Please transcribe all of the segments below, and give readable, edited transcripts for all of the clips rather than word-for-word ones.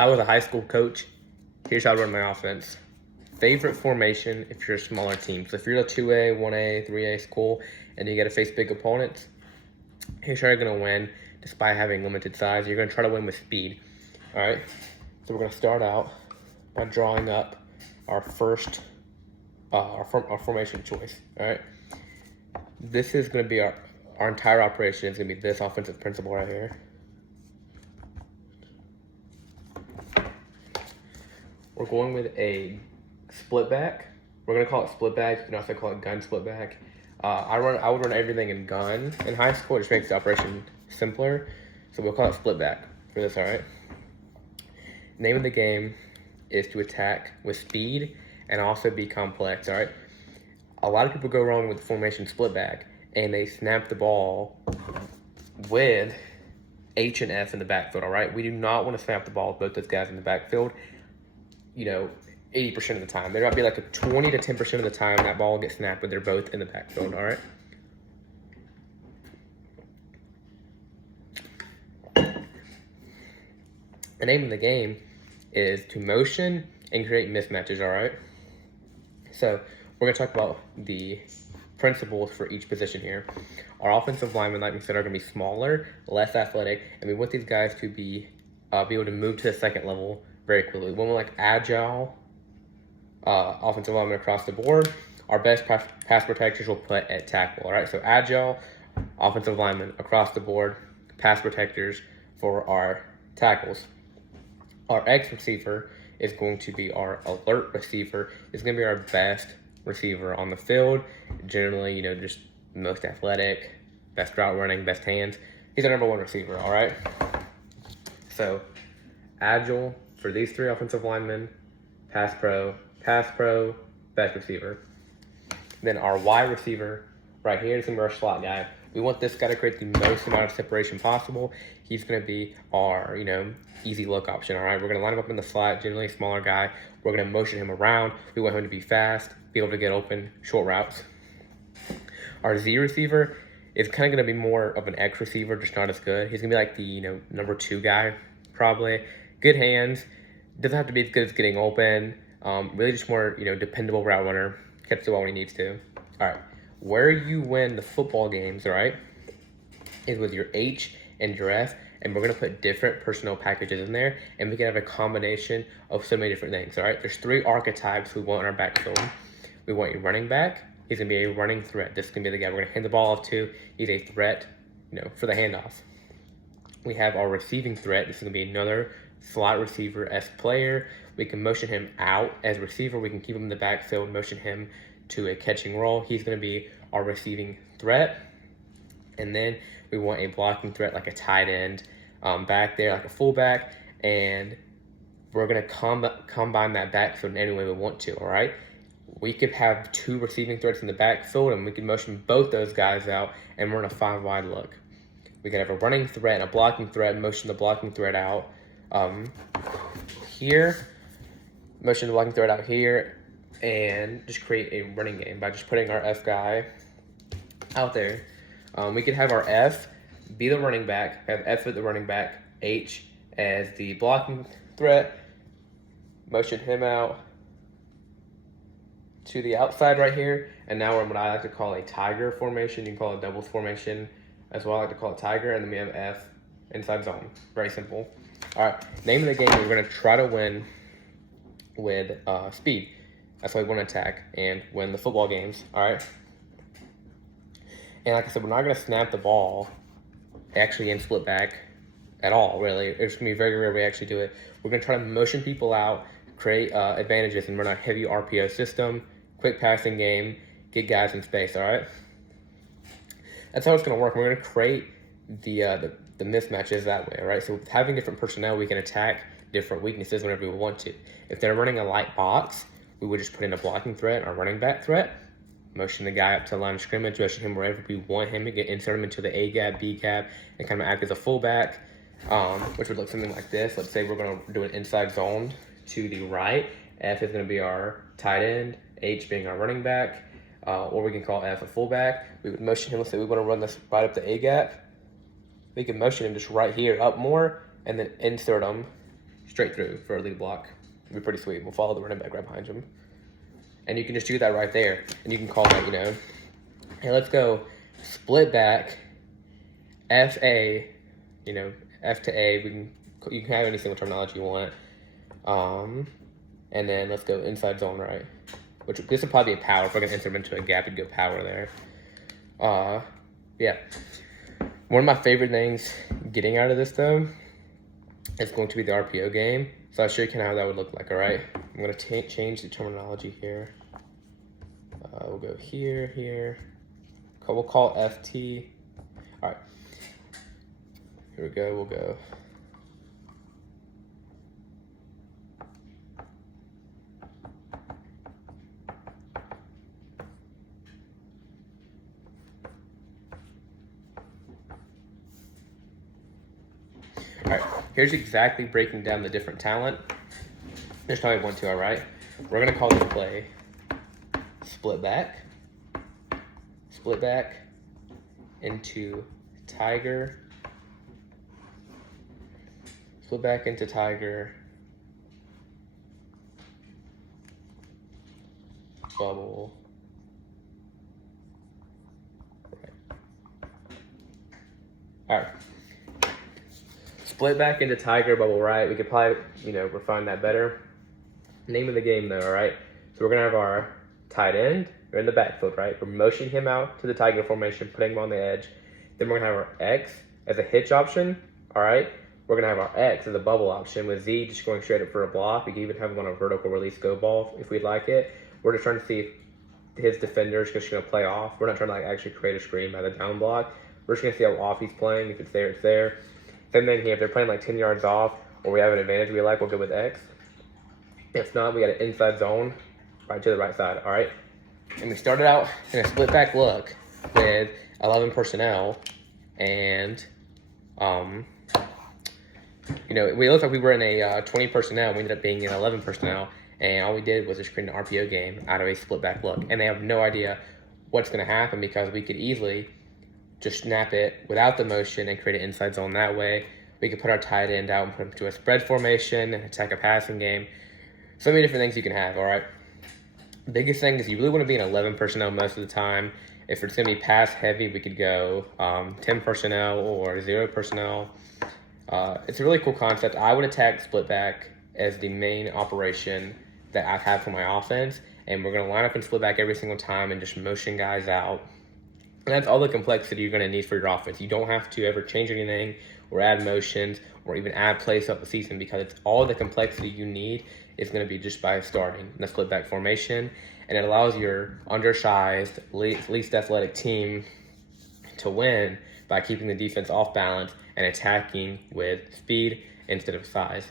I was a high school coach, here's how I run my offense. Favorite formation if you're a smaller team. So if you're a 2A, 1A, 3A school, and you got to face big opponents, here's how you're going to win despite having limited size. You're going to try to win with speed. All right, so we're going to start out by drawing up our first, our formation choice. All right, this is going to be our entire operation. It's going to be this offensive principle right here. We're going with a split back. We're gonna call it split back. You can also call it gun split back. I would run everything in gun in high school. It just makes the operation simpler. So we'll call it split back for this. All right. Name of the game is to attack with speed and also be complex. All right. A lot of people go wrong with the formation split back, and they snap the ball with H and F in the backfield. All right. We do not want to snap the ball with both those guys in the backfield. 80% of the time. There might be like a 20 to 10% of the time that ball will get snapped, but they're both in the backfield, all right? The name of the game is to motion and create mismatches, all right? So we're gonna talk about the principles for each position here. Our offensive linemen, like we said, are gonna be smaller, less athletic, and we want these guys to be able to move to the second level very quickly. When we're like agile offensive linemen across the board, our best pass protectors will put at tackle. All right, so agile offensive linemen across the board, pass protectors for our tackles. Our X receiver is going to be our alert receiver. It's going to be our best receiver on the field. Generally, just most athletic, best route running, best hands. He's our number one receiver. All right, so agile for these three offensive linemen, pass pro, best receiver. Then our Y receiver right here is going to be our slot guy. We want this guy to create the most amount of separation possible. He's going to be our, easy look option, all right? We're going to line him up in the slot, generally a smaller guy. We're going to motion him around. We want him to be fast, be able to get open, short routes. Our Z receiver is kind of going to be more of an X receiver, just not as good. He's going to be like the, number 2 guy, probably. Good hands. Doesn't have to be as good as getting open. Really just more, dependable route runner. Catch the ball when he needs to. All right. Where you win the football games, all right, is with your H and your F, and we're going to put different personnel packages in there, and we can have a combination of so many different things, all right? There's 3 archetypes we want in our backfield. We want your running back. He's going to be a running threat. This is going to be the guy we're going to hand the ball off to. He's a threat, for the handoff. We have our receiving threat. This is going to be another slot receiver as player. We can motion him out as receiver. We can keep him in the backfield, motion him to a catching role. He's going to be our receiving threat. And then we want a blocking threat like a tight end back there, like a fullback. And we're going to combine that backfield in any way we want to, all right? We could have 2 receiving threats in the backfield, and we can motion both those guys out and run a 5-wide look. We could have a running threat and a blocking threat, motion the blocking threat out here, motion the blocking threat out here, and just create a running game by just putting our F guy out there. We could have our F be the running back, have F at the running back, H as the blocking threat, motion him out to the outside right here, and now we're in what I like to call a tiger formation. You can call it doubles formation as well. I like to call it tiger, and then we have F inside zone. Very simple. All right, name of the game, we're going to try to win with speed. That's why we want to attack and win the football games, all right? And like I said, we're not going to snap the ball actually in split back at all, really. It's going to be very rare we actually do it. We're going to try to motion people out, create advantages, and run a heavy RPO system, quick passing game, get guys in space, all right? That's how it's going to work. We're going to create the mismatches that way, all right? So with having different personnel, we can attack different weaknesses whenever we want to. If they're running a light box, we would just put in a blocking threat or running back threat, motion the guy up to the line of scrimmage, motion him wherever we want him to insert him into the A gap, B gap, and kind of act as a fullback, which would look something like this. Let's say we're going to do an inside zone to the right. F is going to be our tight end, H being our running back, or we can call F a fullback. We would motion him. Let's say we want to run this right up the A gap. We can motion him just right here up more, and then insert him straight through for a lead block. It'll be pretty sweet. We'll follow the running back right behind him. And you can just do that right there. And you can call that, hey, let's go split back, FA, F to A. You can have any single terminology you want. And then let's go inside zone right. Which this would probably be a power. If we're gonna enter them into a gap, you'd go power there. Yeah. One of my favorite things getting out of this though is going to be the RPO game. So I'll show you kind of how that would look like, all right? I'm gonna change the terminology here. We'll go here. We'll call FT. All right. Here we go, we'll go. All right, here's exactly breaking down the different talent. There's probably one, two, all right? We're gonna call this play split back into tiger, split back into tiger, bubble, right. All right. Split back into tiger, bubble right. We could probably, refine that better. Name of the game though, all right? So we're gonna have our tight end, we're in the backfield, right? We're motioning him out to the tiger formation, putting him on the edge. Then we're gonna have our X as a hitch option, all right? We're gonna have our X as a bubble option with Z just going straight up for a block. We can even have him on a vertical release go ball if we'd like it. We're just trying to see if his defender is just gonna play off. We're not trying to actually create a screen by the down block. We're just gonna see how off he's playing. If it's there, it's there. Same thing here, if they're playing like 10 yards off or we have an advantage we like, we'll go with X. If not, we got an inside zone right to the right side, all right? And we started out in a split back look with 11 personnel and, we looked like we were in a 20 personnel. We ended up being in 11 personnel and all we did was just create an RPO game out of a split back look. And they have no idea what's gonna happen because we could easily just snap it without the motion and create an inside zone that way. We could put our tight end out and put him to a spread formation and attack a passing game. So many different things you can have, all right? The biggest thing is you really want to be in 11 personnel most of the time. If it's going to be pass heavy, we could go 10 personnel or 0 personnel. It's a really cool concept. I would attack split back as the main operation that I have for my offense. And we're going to line up and split back every single time and just motion guys out. And that's all the complexity you're going to need for your offense. You don't have to ever change anything or add motions or even add plays throughout the season because it's all the complexity you need is going to be just by starting in the split back formation. And it allows your undersized, least athletic team to win by keeping the defense off balance and attacking with speed instead of size.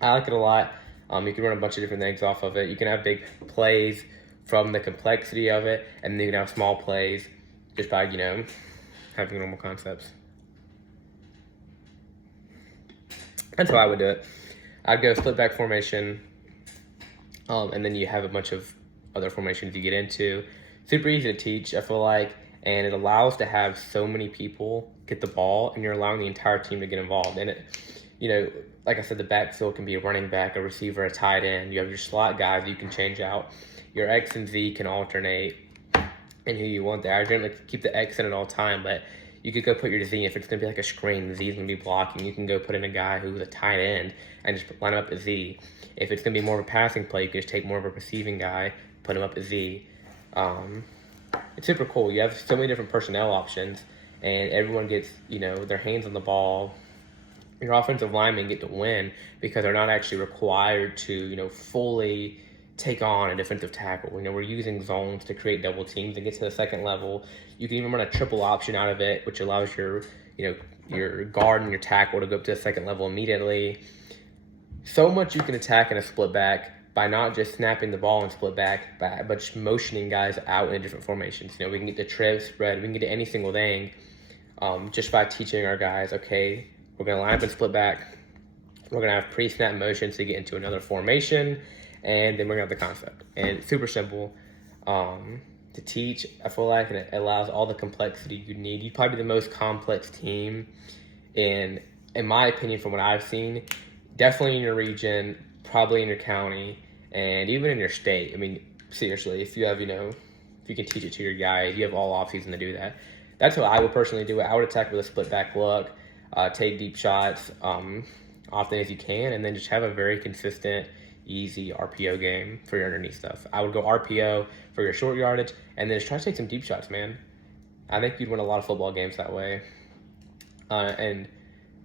I like it a lot. You can run a bunch of different things off of it. You can have big plays from the complexity of it, and then you can have small plays just by, having normal concepts. That's how I would do it. I'd go split back formation, and then you have a bunch of other formations you get into. Super easy to teach, I feel like, and it allows to have so many people get the ball, and you're allowing the entire team to get involved. And it, like I said, the backfield can be a running back, a receiver, a tight end. You have your slot guys you can change out. Your X and Z can alternate in who you want there. I generally keep the X in at all time, but you could go put your Z. If it's going to be like a screen, the Z is going to be blocking. You can go put in a guy who's a tight end and just line him up as Z. If it's going to be more of a passing play, you can just take more of a receiving guy, put him up as Z. It's super cool. You have so many different personnel options, and everyone gets, their hands on the ball. Your offensive linemen get to win because they're not actually required to, fully take on a defensive tackle. We're using zones to create double teams and get to the second level. You can even run a triple option out of it, which allows your guard and your tackle to go up to the second level immediately. So much you can attack in a split back by not just snapping the ball and split back, but just motioning guys out in different formations. We can get the trip, spread, we can get to any single thing just by teaching our guys, okay, we're going to line up and split back. We're going to have pre-snap motions to get into another formation, and then we're going to have the concept. And it's super simple to teach, I feel like, and it allows all the complexity you need. You're probably the most complex team in my opinion, from what I've seen, definitely in your region, probably in your county, and even in your state. I mean, seriously, if you have, if you can teach it to your guy, you have all offseason to do that. That's how I would personally do it. I would attack with a split back look, take deep shots often as you can, and then just have a very consistent, easy RPO game for your underneath stuff. I would go RPO for your short yardage, and then just try to take some deep shots, man. I think you'd win a lot of football games that way. And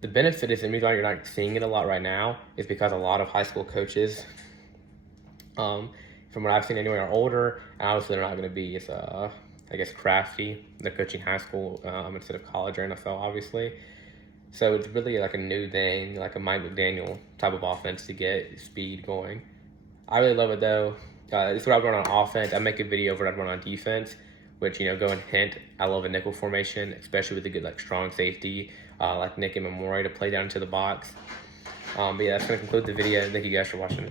the benefit is, the reason why you're not seeing it a lot right now is because a lot of high school coaches, from what I've seen anyway, are older, and obviously they're not going to be as, I guess, crafty. They're coaching high school instead of college or NFL, obviously. So it's really like a new thing, like a Mike McDaniel type of offense to get speed going. I really love it though. This is what I run on offense. I make a video of what I run on defense, which, go and hint, I love a nickel formation, especially with a good, like, strong safety, like Nick and Memori to play down into the box. But yeah, that's going to conclude the video. Thank you guys for watching.